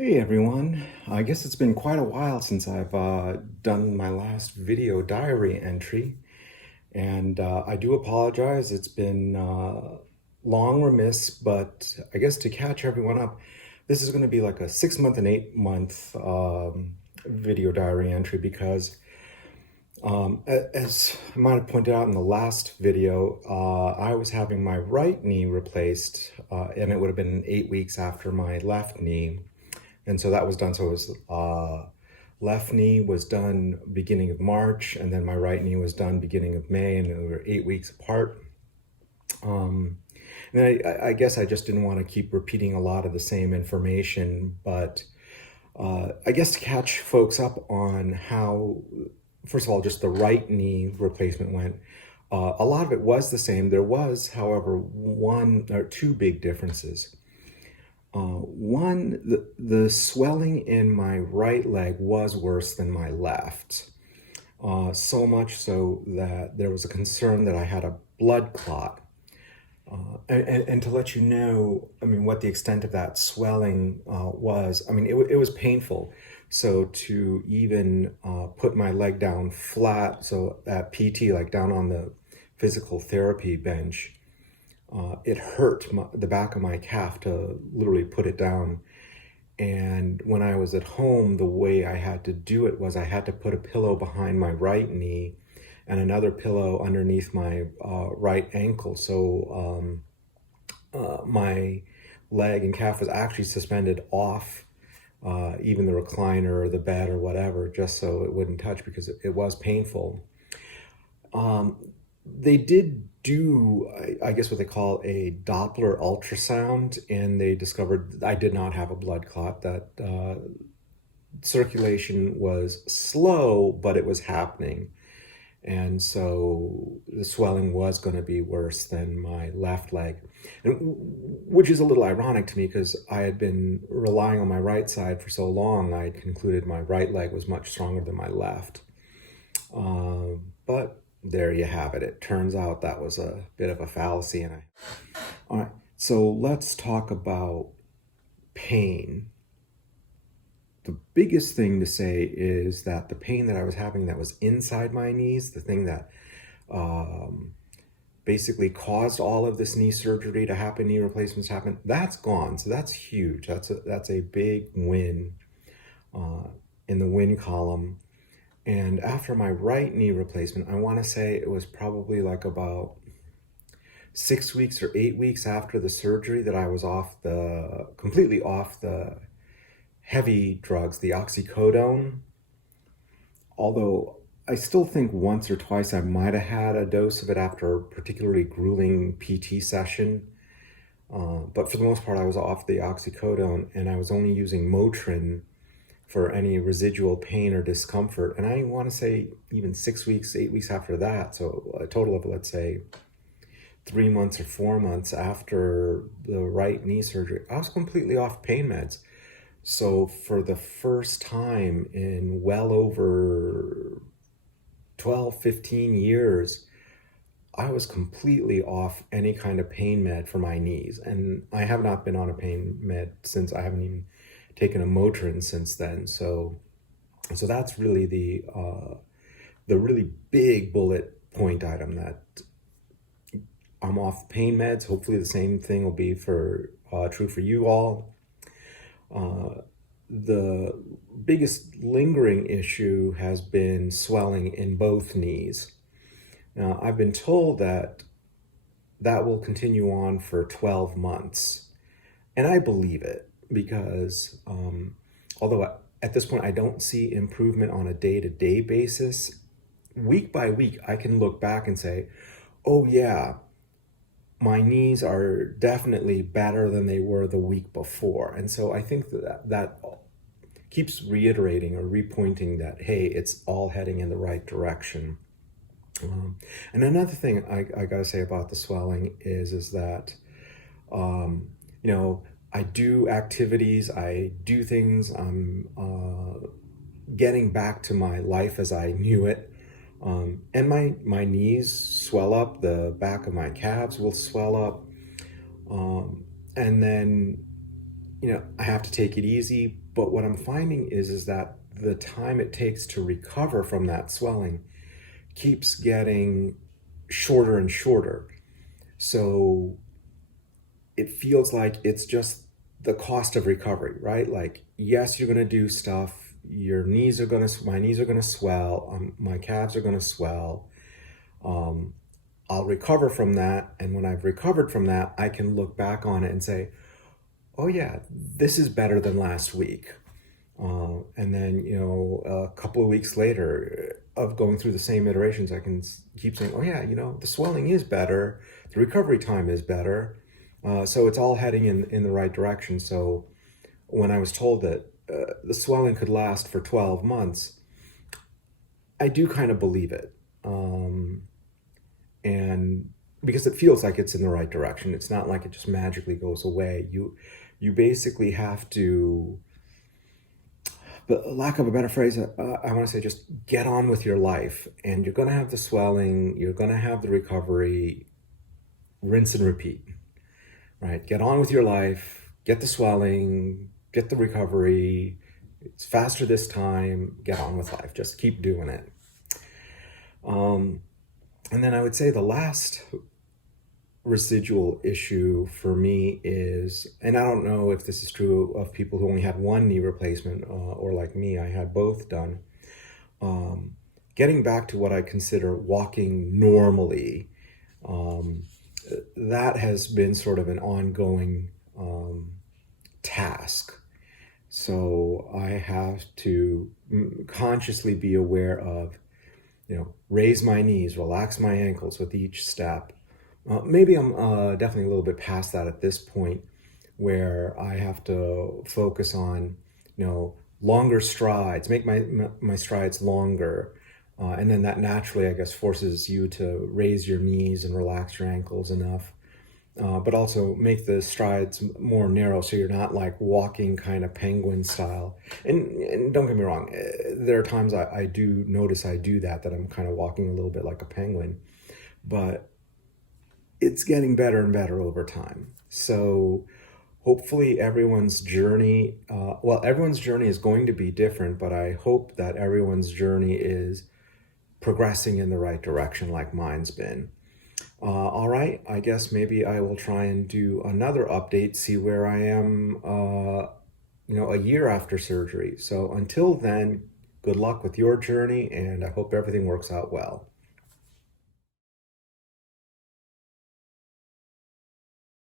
Hey everyone, I guess it's been quite a while since I've done my last video diary entry, and I do apologize. It's been long remiss, but I guess to catch everyone up, this is going to be like a 6 month and 8 month video diary entry because as I might have pointed out in the last video, I was having my right knee replaced, and it would have been 8 weeks after my left knee. And so that was done. So it was left knee was done beginning of March, and then my right knee was done beginning of May, and they were 8 weeks apart. And I guess I just didn't want to keep repeating a lot of the same information, but I guess to catch folks up on how, first of all, just the right knee replacement went. A lot of it was the same. There was, however, one or two big differences. One, the swelling in my right leg was worse than my left. So much so that there was a concern that I had a blood clot. And to let you know, I mean, what the extent of that swelling was, I mean, it was painful. So to even put my leg down flat, so at PT, like down on the physical therapy bench, it hurt the back of my calf to literally put it down. And when I was at home, the way I had to do it was I had to put a pillow behind my right knee and another pillow underneath my right ankle. So my leg and calf was actually suspended off even the recliner or the bed or whatever, just so it wouldn't touch because it was painful. They did do, I guess, what they call a Doppler ultrasound, and they discovered I did not have a blood clot, that circulation was slow, but it was happening. And so the swelling was going to be worse than my left leg, which is a little ironic to me because I had been relying on my right side for so long. I had concluded my right leg was much stronger than my left. But there you have it. It turns out that was a bit of a fallacy. All right, so let's talk about pain. The biggest thing to say is that the pain that I was having that was inside my knees, the thing that basically caused all of this knee surgery to happen, knee replacements happen, that's gone. So that's huge. That's a big win in the win column. And after my right knee replacement, I want to say it was probably like about 6 weeks or 8 weeks after the surgery that I was completely off the heavy drugs, the oxycodone. Although I still think once or twice I might have had a dose of it after a particularly grueling PT session. But for the most part, I was off the oxycodone and I was only using Motrin for any residual pain or discomfort. And I want to say even 6 weeks, 8 weeks after that. So a total of, let's say, 3 months or 4 months after the right knee surgery, I was completely off pain meds. So for the first time in well over 12, 15 years, I was completely off any kind of pain med for my knees. And I have not been on a pain med since. I haven't even taken a Motrin since then. So that's really the really big bullet point item, that I'm off pain meds. Hopefully the same thing will be true for you all. The biggest lingering issue has been swelling in both knees. Now, I've been told that will continue on for 12 months. And I believe it because although at this point I don't see improvement on a day-to-day basis, week by week I can look back and say, oh yeah, my knees are definitely better than they were the week before. And so I think that keeps reiterating or repointing that, hey, it's all heading in the right direction. And another thing I gotta say about the swelling is that, I do activities, I do things, I'm getting back to my life as I knew it. And my knees swell up, the back of my calves will swell up. And then, I have to take it easy, But what I'm finding is that the time it takes to recover from that swelling keeps getting shorter and shorter. So it feels like it's just the cost of recovery, right? Like, yes, you're going to do stuff. My knees are going to swell. My calves are going to swell. I'll recover from that. And when I've recovered from that, I can look back on it and say, oh yeah, this is better than last week. And then, a couple of weeks later of going through the same iterations, I can keep saying, oh yeah, the swelling is better. The recovery time is better. So it's all heading in the right direction. So when I was told that the swelling could last for 12 months, I do kind of believe it. And because it feels like it's in the right direction. It's not like it just magically goes away. You basically have to, but lack of a better phrase, I want to say just get on with your life. And you're going to have the swelling, you're going to have the recovery, rinse and repeat, right? Get on with your life, get the swelling, get the recovery. It's faster this time, get on with life. Just keep doing it. And then I would say the last residual issue for me is, and I don't know if this is true of people who only had one knee replacement or like me, I had both done. Getting back to what I consider walking normally, that has been sort of an ongoing task. So I have to consciously be aware of, raise my knees, relax my ankles with each step. Maybe I'm definitely a little bit past that at this point, where I have to focus on, longer strides, make my strides longer. And then that naturally, I guess, forces you to raise your knees and relax your ankles enough. But also make the strides more narrow so you're not like walking kind of penguin style. And don't get me wrong, there are times I do notice I do that I'm kind of walking a little bit like a penguin. But it's getting better and better over time. So hopefully everyone's journey is going to be different, but I hope that everyone's journey is progressing in the right direction like mine's been. All right, I guess maybe I will try and do another update, see where I am, a year after surgery. So until then, good luck with your journey, and I hope everything works out well.